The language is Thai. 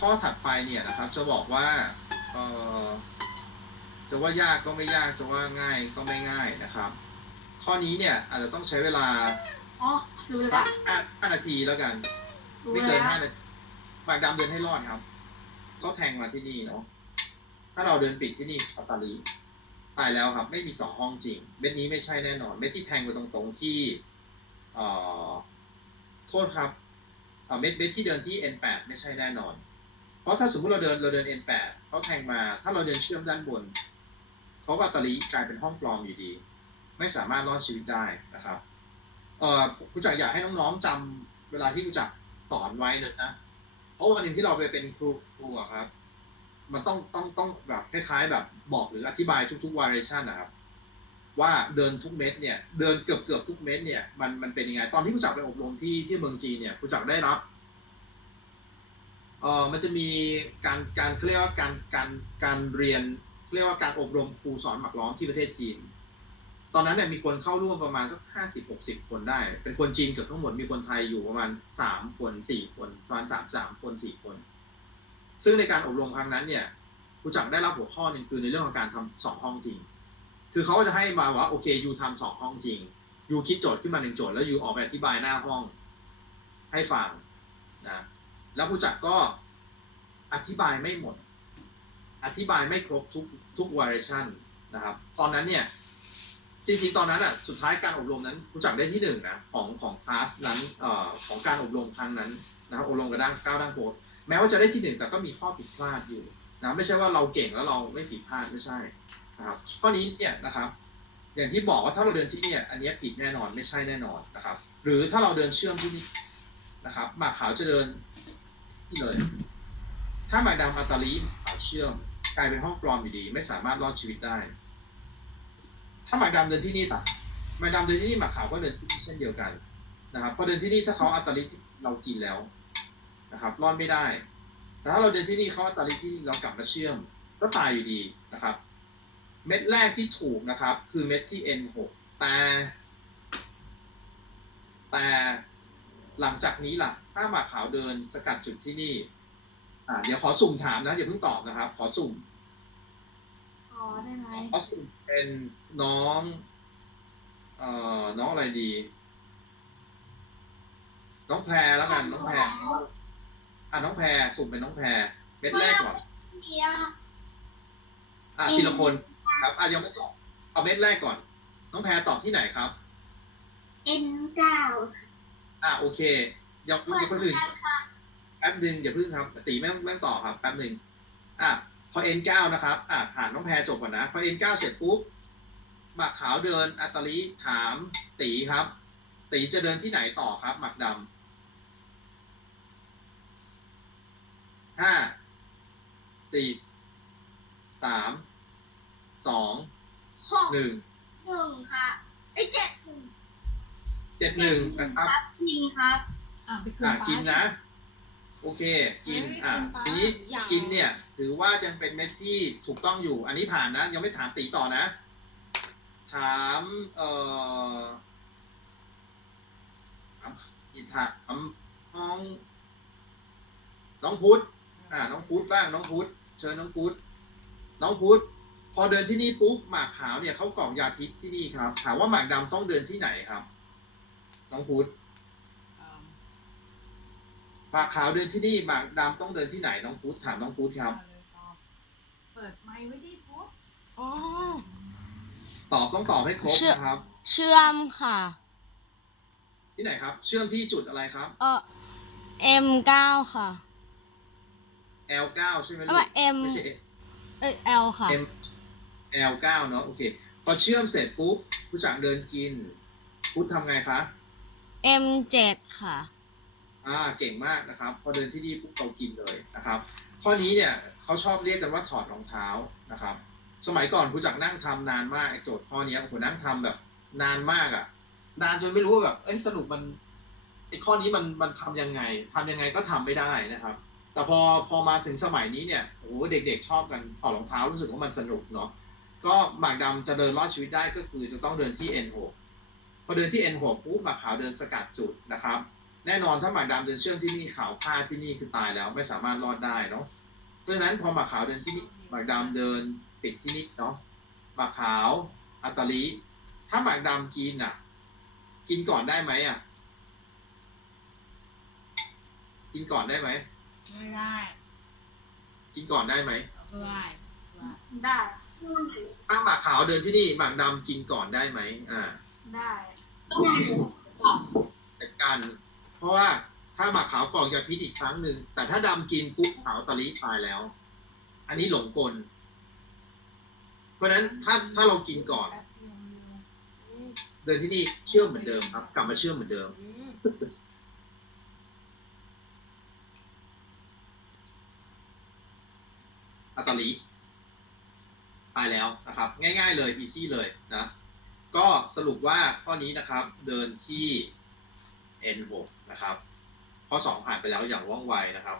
ข้อถัดไปเนี่ยนะครับ จะบอกว่าเออจะว่ายากก็ไม่ยากจะว่าง่ายก็ไม่ง่ายนะครับ ข้อนี้เนี่ยอาจจะต้องใช้เวลาอ๋อรู้สัแล้กวห้าห้านาทีแล้วกัน รู้ไม่เกินแล้วห้านาทีปากดำเดินให้รอดครับ ก็แทงมาที่นี่เนาะ ถ้าเราเดินปิดที่นี่อัตาลีตายแล้วครับ ไม่มีสองห้องจริง เม็ดนี้ไม่ใช่แน่นอน เม็ดที่แทงไปตรงๆที่เอ่อโทษครับเอ่อเม็ดเม็ดที่เดินที่ N8 ไม่ใช่แน่นอนเพ ราะถ้าสมมติเราเดินเราเดิน N8 เขาแทงมา ถ้าเราเดินเชื่อมด้านบน เขาก็ตาลีกลายเป็นห้องปลอมอยู่ดี ไม่สามารถรอดชีวิตได้นะครับเอ่อกูจักอยากให้น้องๆจำเวลาที่กูจักสอนไว้เลยนะ เพราะวันหนึ่งที่เราไปเป็นครูครูอะครับ มันต้องต้องต้องแบบคล้ายๆ แบบบอกหรืออธิบายทุกๆ variation นะครับ ว่าเดินทุกเม็ดเนี่ย เดินเกือบเกือบทุกเม็ดเนี่ยมันมันเป็นยังไง ตอนที่ผู้จักไปอบรมที่ที่เมืองจีนเนี่ยผู้จักได้รับ เอ่อมันจะมีการการเขาเรียกว่าการการการเรียนเขาเรียกว่าการอบรมครูสอนหมักล้อมที่ประเทศจีน ตอนนั้นเนี่ยมีคนเข้าร่วมประมาณสักห้าสิบหกสิบคนได้ เป็นคนจีนเกือบทั้งหมดมีคนไทยอยู่ประมาณสามคนสี่คนประมาณสามสามคนสี่คน ซึ่งในการอบรมครั้งนั้นเนี่ยผู้จักได้รับหัวข้อหนึ่งคือในเรื่องของการทำสองห้องจริง คือเขาก็จะให้มาว่าโอเคยูทำสองห้องจริงยูคิดโจทย์ขึ้นมาหนึ่งโจทย์แล้วยูออกไปอธิบายหน้าห้องให้ฟังนะ แล้วผู้จักก็อธิบายไม่หมด อธิบายไม่ครบทุกทุก variation นะครับ ตอนนั้นเนี่ย จริงๆ ตอนนั้นอะ สุดท้ายการอบรมนั้นรู้จักได้ที่หนึ่งนะของของคลาสนั้นเอ่อของการอบรมครั้งนั้นนะครับอบรมกระด้างก้าวด้านโพสแม้ว่าจะได้ที่หนึ่งแต่ก็มีข้อผิดพลาดอยู่นะไม่ใช่ว่าเราเก่งแล้วเราไม่ผิดพลาดไม่ใช่นะครับข้อนี้เนี่ยนะครับ อย่างที่บอกว่าถ้าเราเดินที่เนี่ยอันนี้ผิดแน่นอนไม่ใช่แน่นอนนะครับ หรือถ้าเราเดินเชื่อมที่นี่นะครับหมากขาวจะเดิน เลย ถ้าหมากดำอัตาลีหมากขาเชื่อมกลายเป็นห้องปลอมอยู่ดี ไม่สามารถรอดชีวิตได้ ถ้าหมากดำเดินที่นี่ต่างหมากดำเดินที่นี่หมาขาวก็เดินที่นี่เช่นเดียวกันนะครับพอเดินที่นี่ถ้าเขาอัตลิที่เรากินแล้วนะครับรอดไม่ได้แต่ถ้าเราเดินที่นี่เขาอัตลิที่เรากลับมาเชื่อมก็ตายอยู่ดีนะครับ เม็ดแรกที่ถูกนะครับ คือเม็ดที่ N6 แต่แต่ หลังจากนี้ล่ะถ้าหมากขาวเดินสกัดจุดที่นี่ อ่า เดี๋ยวขอสุ่มถามนะอย่าเพิ่งตอบนะครับ ขอสุ่มอ๋อได้ไหมออสตินเป็นน้อง เอ่อน้องอะไรดี น้องแพรแล้วกัน น้องแพรอะน้องแพรสุ่มเป็นน้องแพรเม็ดแรกก่อนเดียวอะทีละคนครับอะยังไม่ตอบเอาเม็ดแรกก่อน น้องแพรตอบที่ไหนครับเอ็นเก้า อะโอเคยังเหมือนยังเพิ่งกันค่ะแป๊บหนึ่งอย่าเพิ่งครับตีแม่งแม่งต่อครับแป๊บหนึ่งอะพอ N9 นะครับ อะผ่านน้องแพรจบก่อนนะ พอ N9 เสร็จปุ๊บหมากขาวเดินอัตลิถามตีครับ ตีจะเดินที่ไหนต่อครับ หมากดำห้าสี่สามสองหนึ่งหนึ่งค่ะไอ้เจ็ด เจ็ดหนึ่งนะครับครับ กินครับอะไปคืนอะป้ากินนะ โอเค กินอะเฮ้ยทีนี้อย่ากินเนี่ย ถือว่ายังเป็นเม็ดที่ถูกต้องอยู่ อันนี้ผ่านนะ ยังไม่ถามตีต่อนะ ถามเอ่อถามอีกถามน้อง น้องพุทธอ่าน้องพุทธบ้างน้องพุทธเชิญน้องพุทธน้องพุทธพอเดินที่นี่ปุ๊บหมากขาวเนี่ยเขากรอกยาพิษที่นี่ครับ ถามว่าหมากดำต้องเดินที่ไหนครับ น้องพุทธอ่าหมากขาวเดินที่นี่หมากดำต้องเดินที่ไหนน้องพุทธถามน้องพุทธครับ เปิดไมค์ไว้ดิพุทธอ๋อตอบต้องตอบให้ครบเชื่อนะครับ เชื่อมค่ะ ที่ไหนครับ เชื่อมที่จุดอะไรครับ เออ M9 ค่ะ L9 ใช่ไหมแล้วลูว่าก M ไม่ใช่ เอ้ย L ค่ะ M L9 เนาะโอเค พอเชื่อมเสร็จปุ๊บผู้จักเดินกิน พุทธทำไงคะ M7 ค่ะ อ่าเก่งมากนะครับพอเดินที่นี่ปุ๊บเรากินเลยนะครับ ข้อนี้เนี่ยเขาชอบเรียกกันว่าถอดรองเท้านะครับ สมัยก่อนผู้จักนั่งทำนานมากไอ้โจทย์ข้อนี้ผมนั่งทำแบบนานมากอะ่ะ นานจนไม่รู้ว่าแบบเอ้ยสรุปมันไอ้ข้อนี้มันมันทำยังไงทำยังไงก็ทำไม่ได้นะครับ แต่พอพอมาถึงสมัยนี้เนี่ยโอ้โหเด็กๆชอบกันถอดรองเท้ารู้สึกว่ามันสนุกเนาะก็หมากดำจะเดินรอดชีวิตได้ก็คือจะต้องเดินที่ N6 อเดินที่ N6 ปุ๊บหมากขาวเดินสกัดจุดนะครับ แน่นอนถ้าหมากดำเดินเชื่อมที่นี่ขาวพลาดที่นี่คือตายแล้วไม่สามารถรอดได้เนาะเพราะฉะนั้นพอหมากขาวเดินที่นี่หมากดำเดินปิดที่นี่เนาะหมากขาวอัตาลีถ้าหมากดำกินอะ กินก่อนได้ไหมอะ กินก่อนได้ไหมไม่ได้กินก่อนได้ไหมไม่ได้ได้ ถ้าหมากขาวเดินที่นี่หมากดำกินก่อนได้ไหมอ่า ได้ จัดการ เพราะว่าถ้าหมากขาวกรอกยาพิษอีกครั้งหนึ่ง แต่ถ้าดำกินปุ๊บขาวตะลิตายแล้ว อันนี้หลงกล เพราะฉะนั้นถ้าถ้าเรากินก่อน เดินที่นี่เชื่อมเหมือนเดิมครับ กลับมาเชื่อมเหมือนเดิมอัตาลีตายแล้วนะครับ ง่าย ๆ เลย easy เลยนะ ก็สรุปว่าข้อนี้นะครับเดินที่ n6 นะครับ ข้อ 2 ผ่านไปแล้วอย่างว่องไวนะครับ